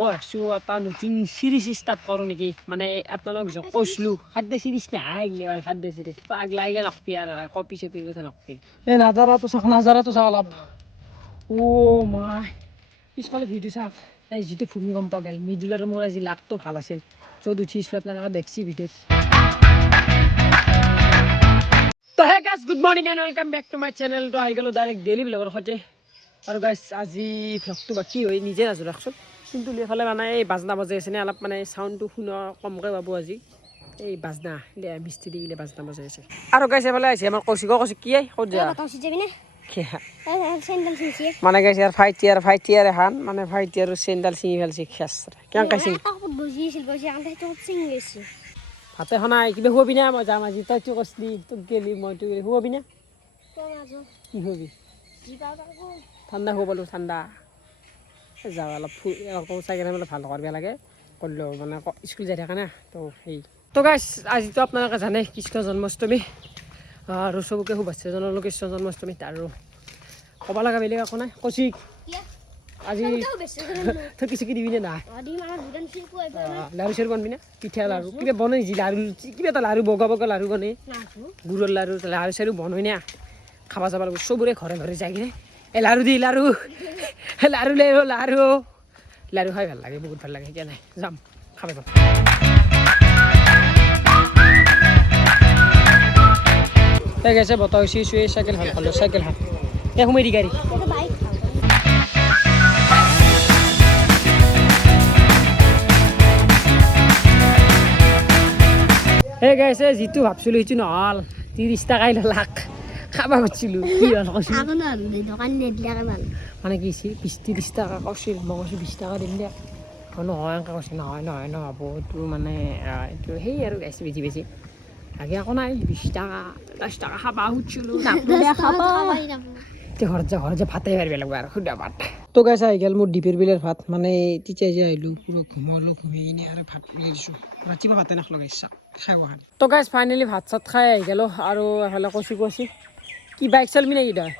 মই ভাবছোঁ এটা নতুন চিৰিজ ষ্টাৰ্ট কৰোঁ নেকি মানে আপোনালোক কৈছিলোঁ খাদ্য চিৰিজ নাই খাদ্য চিৰিজ পাগলা আহিলে নকবি আৰু কপি চপিৰ কথা নকবি এই নাজাৰাটো চাওক অলপ অ' মাই পিছফালে ভিডিঅ' চাওক এই যিটো ভূমিকম্প গ'ল মিডুলৰ মোৰ আজি লাকটো ভাল আছিল য'ত উঠিছিলোঁ আপোনালোকে দেখছি ভিডিঅ'ত তো hey guys good morning and welcome back to my channel তো আহি গ'লোঁ ডাইৰেক্ট ডেইলি ব্লগৰ সৈতে আৰু গাইজ আজি ভ্লগটো বা কি হয় নিজে নাজো ৰাখচোন কিন্তু এইফালে মানে এই বাজনা বজাই আছে নে অলপ মানে চাউণ্ডটো শুনো কমকৈ পাব আজি এই বাজনা মিস্ত্ৰী দিলে বাজনা বজাই আছে আৰু গাইজ এইফালে আহিছে আমাৰ কৌশিক কি ক'ত যা মানে গাইছে আর ফাইটিয়ার হান মানে ফাইটিয়ার চেন্ডাল চিঙি ফেলছি খেস কেন কাইছি হাতে হনাই কিবা হুবি না মই যাম আজি তই তো কসলি তোক গেলি মই তো হুবি না কি হবি ঠাণ্ডা হব পালো ঠাণ্ডা যাওঁ অলপ চাইকেল অলপ ভাল কৰিব লাগে করলেও মানে স্কুল যাই থাকে না তো সেই তো গাইছ আজিতো আপোনালোকে জানে কৃষ্ণ জন্মাষ্টমী আৰু চবকে শুভেচ্ছা জনালোঁ কৃষ্ণ জন্মাষ্টমী আৰু ক'ব লগা বেলেগ একো নাই কৌশিক আজি থকি চকি দিবি নে নাই লাৰু চাৰু বনবি না পিঠা লাৰু কিবা বনাই যি লাৰু কিবা এটা লাৰু বগা বগা লাৰু বনাই গুড়ৰ লাৰু লাৰু চাৰু বনাই না খাব যাব লাগিব চবৰে ঘৰে ঘৰে যাই কিনে এই লাৰু দি লাৰু লাৰু লৈ লাৰু লাৰু খাই ভাল লাগে বহুত ভাল লাগে সেইকাৰণে যাম খাব যাম তাই গেছে বতাহ চুই চুই চাইকেল ভাল খালোঁ চাইকেল হাত এই সোমাই দি গাড়ী এই গাইছে যিটো ভাবছিলোঁ সেইটো নহ'ল 30 টাকাই লাখ খাব খুজিছিলোঁ কি হ'ল কৈছোঁ মানে কি 20-30 টাকা কৈছিল মই কৈছোঁ 20 টাকা দিম দিয়া নহয় এনেকৈ কৈছে নহয় নহ'ব এইটো মানে এইটো সেই আৰু গাইছে বেছি বেছি আগে একো নাই 20 টাকা 10 টাকা খাব খুজিছিলোঁ ঘৰত যে ভাতেই পাৰিব লাগিব আৰু সুধা ভাত তো গাইছে আহি গ'ল মোৰ ডিপিৰ বিলৰ ভাত মানে তেতিয়া যে আহিলোঁ পুৰা ঘুমাই কিনে আৰু ভাত উলিয়াই দিছোঁ ৰাতিপুৱা ভাতে নাখালোঁ গাইছ খাই অহা তো গাইছ ফাইনেলি ভাত চাত খাই আহি গ'লোঁ আৰু এফালে কৈছোঁ কি বাইক চলিবি নেকি তই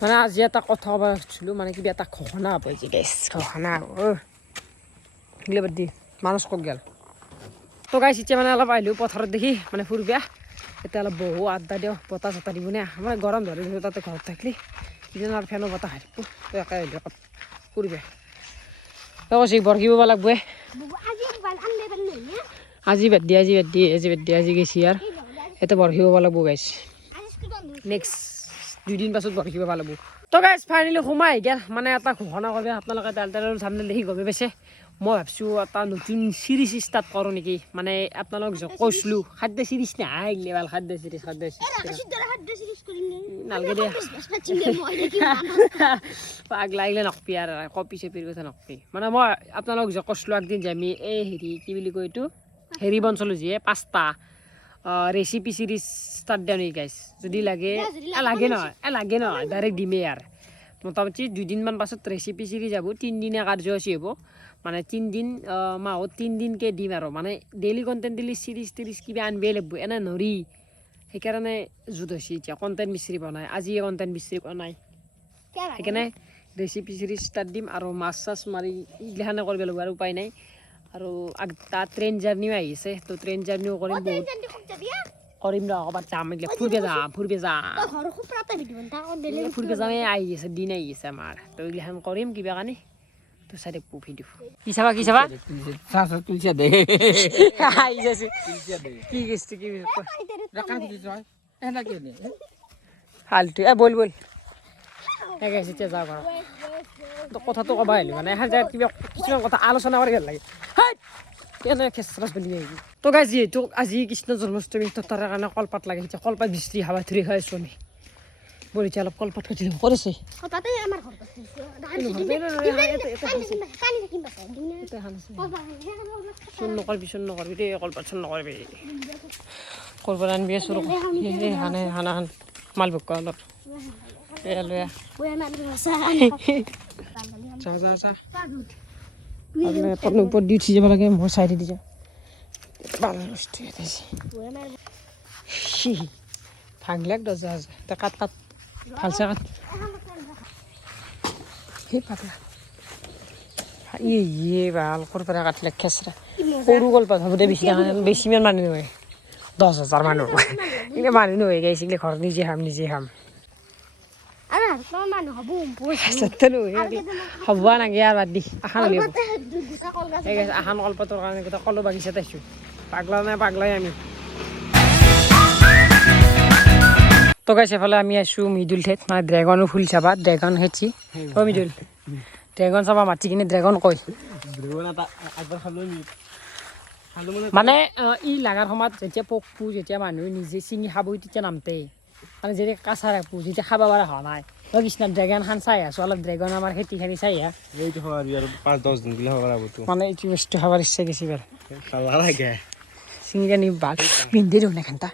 মানে আজি এটা কথা ক'ব খুজিছিলোঁ মানে কিবা এটা ঘোষণা হ'ব যে গাইছ ঘোষণা গিলে বাদ দি মানুহ ক'ত গ'ল তো গাইছ এতিয়া মানে অলপ আহিলোঁ পথাৰত দেখি মানে ফুৰিবা এতিয়া অলপ বহু আড্ডা দিওঁ বতাহ চতাহ দিব নে মানে গৰম ধৰি তাতে ঘৰত থাকলি কিজান আৰু ফেনৰ বতাহ খাই থাকিব তো একে আহিলোঁ ফুৰিবা তই কৈছে বৰশী বাব লাগব আজি বাদ দি আজি গেছি আৰু এতিয়া বৰশী বাব লাগব গাইছ নেক্সট 2 দিন পাছত বৰশী বাব লাগব তো গাইছ ফাইনেলি সোমাই গ'ল মানে এটা ঘোষণা কৰিব আপোনালোকে তেল চামনেল দেখি গমে পাইছে মই ভাবছোঁ এটা নতুন চিৰিজ ষ্টাৰ্ট কৰোঁ নেকি মানে আপোনালোক কৈছিলোঁ খাদ্য চিৰিজ নাই লেভেল খাদ্য চিৰিজ নালাগে দে পাগলা আহিলে নকবি আৰু কপি চপিৰ কথা নকবি মানে মই আপোনালোক কৈছিলোঁ একদিন যে আমি এই হেৰি কি বুলি কয় এইটো হেৰি বনচলোঁ যিয়ে 5টা ৰেচিপি চিৰিজ ষ্টাৰ্ট দিওঁ নেকি গাইছ যদি লাগে লাগে নহয় ডাইৰেক্ট দিমেই আৰু মোটামুটি 2 দিনমান পাছত ৰেচিপি চিৰিজ যাব 3 দিনীয়া কাৰ্যসূচী হ'ব মানে 3 দিন মাহত 3 দিনকৈ দিম আৰু মানে ডেইলি কণ্টেণ্ট দিলে চিৰিজ কিবা আনবেই লাগিব এনে নৰি সেইকাৰণে যুদ্ধ হৈছে এতিয়া কণ্টেণ্ট মিস্ত্ৰী বনাই আজি কণ্টেণ্ট মিস্ত্ৰী বনাই সেইকাৰণে ৰেচিপি চিৰিজ ষ্টাৰ্ট দিম আৰু মাছ চাছ মাৰি এইগিলাখানে কৰিব লাগিব আৰু উপায় নাই আৰু তাত ট্ৰেইন জাৰ্ণিও আহিছে তো ট্ৰেইন জাৰ্ণিও কৰিম বহুত কৰিম ৰ ক'ৰবাত যাম এইগিলা ফুৰিব যাম আহি আছে দিন আহি আছে আমাৰ তো এইগিলাখান কৰিম কিবা কাৰণে তো চাই দেখব ভিডিঅ' কি চাবা ফাল্টু বল এতিয়া যাওঁ ঘৰত তো কথাটো ক'ব আহিলোঁ মানে এখন জেগাত কিবা কিছুমান কথা আলোচনা কৰি ভাল লাগে কেনে খেচৰা চলি আহিবি তো গাই যিহেতু আজি কৃষ্ণ জন্মাষ্টমী তো তাৰ কাৰণে কলপাত লাগে এতিয়া কলপাত বিচৰি হাৱা ধৰি খাই আছোঁ আমি বল এতিয়া অলপ কলপাত কাটি দিওঁ কৰিছে চোন নকৰবি দেই কলপাত চোন নকৰবি কলপাত আনবি আছোঁ হানা মাল ভোগ অলপ ওপৰত দি উঠি যাব লাগে মই চাই দি যাওঁ ভাগলাক 10,000 কাট ভালছে কাট সেই পাতলা ইয়ে ভাল ক'ৰ পৰা কাটিলে খেচৰা সৰু কলপাত হ'বদে বেছি ইমান মানুহ নহয় 10,000 মানুহ এতিয়া মানুহ নহয় গাইছিলে ঘৰত নিজে খাম হ'ব নাগে আৰু বাদ দি আশা নলিব আশান কলপাতৰ কাৰণে গোটেই কলো বাগিচাত আহিছোঁ পাগলা নাই পাগলাই আমি তো গাইছ এফালে আমি আছোঁ মৃদুল ঠাইত মানে ড্ৰেগনৰ ফুল চাবা ড্ৰেগন খেতি মৃদুল ড্ৰেগন চাবা মাতি কিনে ড্ৰেগন কয় মানে ই লাগাৰ সময়ত যেতিয়া পোকটো যেতিয়া মানুহে নিজে ছিঙি খাব তেতিয়া নামতে মানে যেতিয়া কাঁচা ৰাখোঁ যেতিয়া খাব পৰা হোৱা নাই মই বিচনাত ড্ৰেগন খান চাই আছোঁ অলপ ড্ৰেগন আমাৰ খেতিখিনি চাই মানে এইটো বস্তু খাবৰ ইচ্ছা গেছি বাৰু ছিঙি আনি ভাল পিন্ধি দিওঁ নেখানটা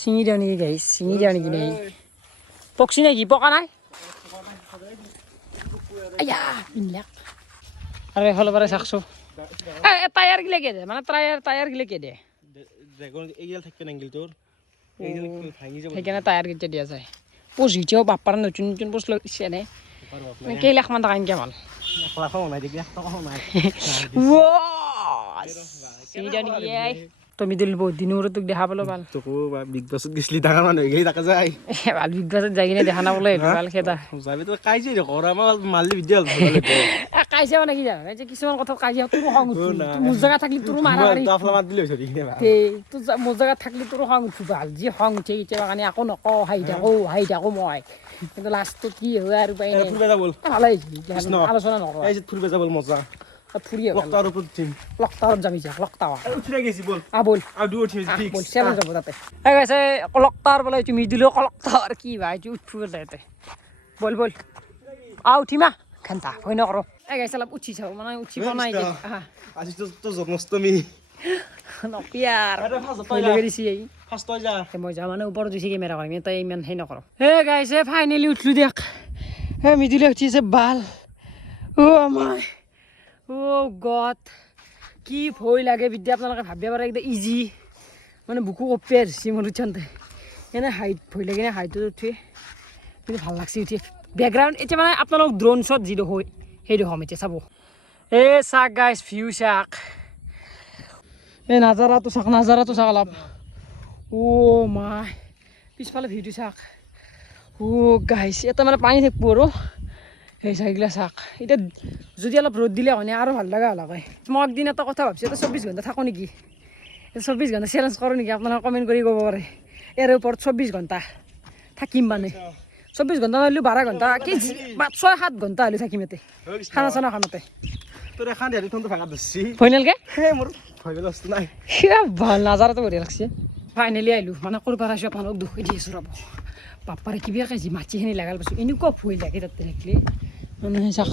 ছিঙি দিওঁ নেকি গাইছ ছিঙি দিওঁ নেকি নেকি পকছি নেকি পকা নাই আয়া পিন্ধিলাক আৰু এফালৰ পৰা চাকছোঁ টায়াৰ গিলা কে দে মানে টায়াৰ গিলা কে দে সেইকাৰণে টায়াৰ কেতিয়া দিয়া যায় পোষ্ট এতিয়াও বাপ্পাৰ নতুন নতুন পোষ্ট লাগিছে নে কেই লাখ মান টকা ইনকাম হ'ল তুমি দিল বহুত দিনৰ তোক দেখা পালো ভাল বিগ বছত গেছলি ডাঙৰ মানুহ হৈ থাকে যায় ভাল বিগ বছত যাই কিনে দেখা নাপালে ভাল খেদা যাবি তো কাইছে কৰা মাৰলি ভিডিঅ' কাইছে মানে কি জানো কিছুমান কথা কাজিয়া তোৰো খং উঠে মোৰ জেগা থাকলি তোৰো মাৰা মাৰি তোৰ মোৰ জেগাত থাকলি তোৰো খং উঠি ভাল যি খং উঠে কেতিয়াবা কাৰণে আকৌ নকওঁ হাঁহি থাকোঁ মই কিন্তু লাষ্টত কি হয় আৰু পাই নাই ভালে আলোচনা নকৰোঁ ফুৰিব যাব মজা ফুৰি লকটাৰত যাবি যাক লকটাৱা বল চেলেঞ্জ হ'ব তাতে গৈছে কলকটাৰ বোলে তুমি দিলেও কলকটাৰ কি ভাই উঠিব যাতে বল উঠিমা ঘণ্টা ভয় নকৰোঁ গাইছে অলপ উঠি চাওঁ মানে উঠিব নাই জন্মাষ্টমী মই যাওঁ মানে ওপৰত উঠি কেমেৰা কৰিম তাই ইমান সেই নকৰোঁ গাইছে ফাইনেলি উঠিলোঁ দিয়ক মিদিলে উঠিছে ভাল আমাৰ গড কি ভয় লাগে বিদ্যা আপোনালোকে ভাবিব পাৰে একদম ইজি মানে বুকু কপি আহিছে মোৰ উঠোঁতে এনে হাইট ভয় লাগে হাইটত উঠি কিন্তু ভাল লাগছে উঠি বেকগ্ৰাউণ্ড এতিয়া মানে আপোনালোক ড্ৰোন শ্বট যিটো হয় সেইটো হ'ম এতিয়া চাব চাক গাইছ ভিউ চাক নাজাৰাটো চাক অলপ মাই পিছফালে ভিউটো চাক গাইছ এটা মানে পানী থাকিব আৰু সেই চাইগিলা চাক এতিয়া যদি অলপ ৰ'দ দিলে হয় আৰু ভাল লগা হ'ল হয় মই একদিন এটা কথা ভাবিছোঁ এটা 24 ঘণ্টা থাকোঁ নেকি 24 ঘণ্টা চেলেঞ্জ কৰোঁ নেকি আপোনালোকে কমেণ্ট কৰি ক'ব পাৰে ইয়াৰ ওপৰত 24 ঘণ্টা থাকিম মানে 24 ঘণ্টা নহ'লেও 12 ঘণ্টা কি 6-7 ঘণ্টা হ'লেও থাকিম ইয়াতে খানা চানা খানাতে ফাইনেলকে ভাল নাজাৰাটো বঢ়িয়া লাগছে ফাইনেলি আহিলোঁ মানে ক'ৰ পৰা আছোঁ আপোনালোক দুখ দি আছোঁ ৰ'ব বাপ্পাৰে কিবাকৈ যি মাটিখিনি লগাল পাইছোঁ এনেকুৱা ভয় লাগে তাতে থাকিলে মানে চাক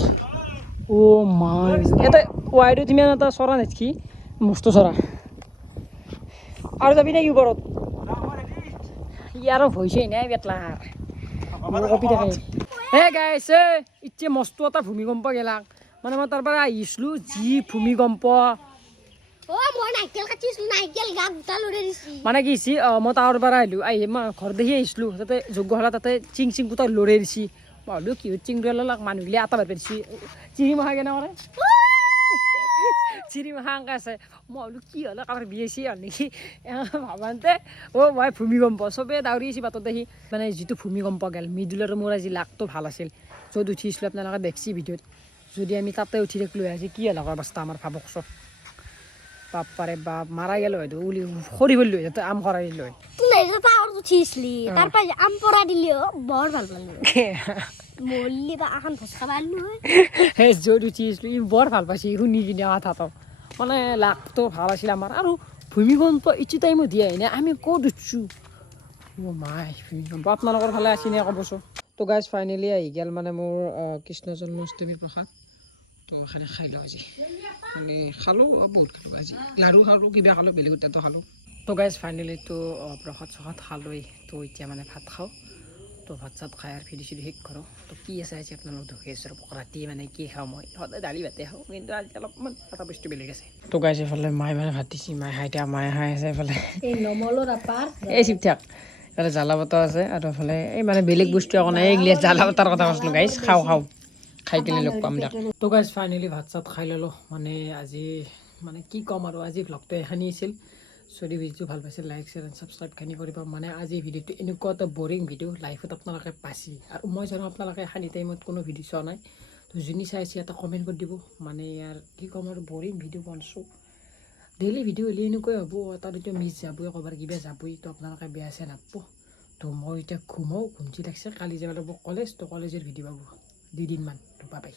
মাই এটা ৱাইডত ইমান এটা চৰা নেকি মস্ত চৰা আৰু যাবি নেকি ওপৰত ইয়াৰো ভয়ছে নাই বেটলাৰ কপি থাকে গাইছে এতিয়া মস্ত এটা ভূমিকম্প গেলাক মানে মই তাৰ পৰা আহিছিলোঁ যি ভূমিকম্প মানে কি হৈছে মই তাৰ পৰা আহিলোঁ মই ঘৰ দেখি আহিছিলোঁ তাতে যোগ্যশালা তাতে চিং গোটা লৰাই দিছে মই ভাবিলোঁ কি চিং ললাক মানুহগিলা আটা বাৰ দিছে চিৰি মহা কেনে কৰে চিৰি মহা আংকা আছে মই ভাবিলোঁ কি হ'লে কাৰোবাৰ বিয়াইছে হ'ল নেকি ভাবানতে মই ভূমিকম্প চবেই দাউৰি আহিছে বাটত দেখি মানে যিটো ভূমিকম্প গেল মৃদুলৰ মোৰ আজি লাকটো ভাল আছিল য'ত উঠিছিলোঁ আপোনালোকে দেখছি ভিডিঅ'ত যদি আমি তাতে উঠি থাকিলোঁ আজি কি হ'ল অৱস্থা আমাৰ ভাবকচোন বাপ্পাৰে বাপ মাৰা গেল হয়তো উলি সৰি পৰিলো যাতে আম খৰাই দিলো উঠিছিলি তাৰপৰা আম পৰা দিলি বৰ ভাল পালো মল্লি বা এখন ভোজ খাব সেই য'ত উঠিছিলোঁ ই বৰ ভাল পাইছে শুনি কিনে কথাটো মানে লাকটো ভাল আছিল আমাৰ আৰু ভূমিকম্প ইটো টাইমত দিয়া নাই আমি ক'ত উঠছোঁ মাই ভূমিকম্প আপোনালোকৰ ফালে আছে নে ক'বচোন তো গাইজ ফাইনেলি আহি গ'ল মানে মোৰ কৃষ্ণ জন্মাষ্টমীৰ প্ৰসাদ তো এখানে খাই লওঁ আজি মানে খালোঁ বহুত খালোঁ আজি লাড়ু খালোঁ কিবা খালোঁ বেলেগ তাতো খালোঁ তো গাইজ ফাইনেলি তো প্ৰসাদ চসাদ খালোঁই তো এতিয়া মানে ভাত খাওঁ তো ভাত চাত খাই আৰু ভিডিঅ' চিডিঅ' শেষ কৰোঁ তো কি আছে আজি আপোনালোক দেখি আছোঁ ৰাতি মানে কি খাওঁ মই সদায় দালি ভাতে খাওঁ কিন্তু আজি অলপমান এটা বস্তু বেলেগ আছে তো গাইজ এইফালে মায়ে মানে ভাত দিছে মায়ে খাই আছে এইফালে এই নমলৰ আপাৰ এই চিপ থাক এইফালে জ্বালা বটা আছে আৰু এইফালে এই মানে বেলেগ বস্তু একো নাই এইগিলা জ্বালা বটাৰ কথা কৈছিলোঁ গাইজ খাওঁ খাই কিনে লগ পাম দিয়ক তো গাইজ ফাইনেলি ভাত চাত খাই ল'লোঁ মানে আজি মানে কি ক'ম আৰু আজি ভ্লগটো এখানি আছিল যদি ভিডিঅ'টো ভাল পাইছে লাইক শ্বেয়াৰ এণ্ড ছাবস্ক্ৰাইবখিনি কৰিব মানে আজি ভিডিঅ'টো এনেকুৱা এটা বৰিং ভিডিঅ' লাইফত আপোনালোকে পাইছে আৰু মই জানো আপোনালোকে এখানি টাইমত কোনো ভিডিঅ' চোৱা নাই তো যোনে চাইছে এটা কমেণ্ট কৰি দিব মানে ইয়াৰ কি ক'ম আৰু বৰিং ভিডিঅ' বনাইছোঁ ডেইলি ভিডিঅ' হ'লে এনেকুৱাই হ'ব এটা দুটা মিছ যাবই ক'ৰবাৰ কিবা যাবই তো আপোনালোকে বেয়া চেয়া নাপাব তো মই এতিয়া ঘুমাওঁ ঘুমচি লাগিছে কালি যাব লাগিব কলেজ তো কলেজৰ ভিডিঅ' পাব 2 দিনমান তো বাই বাই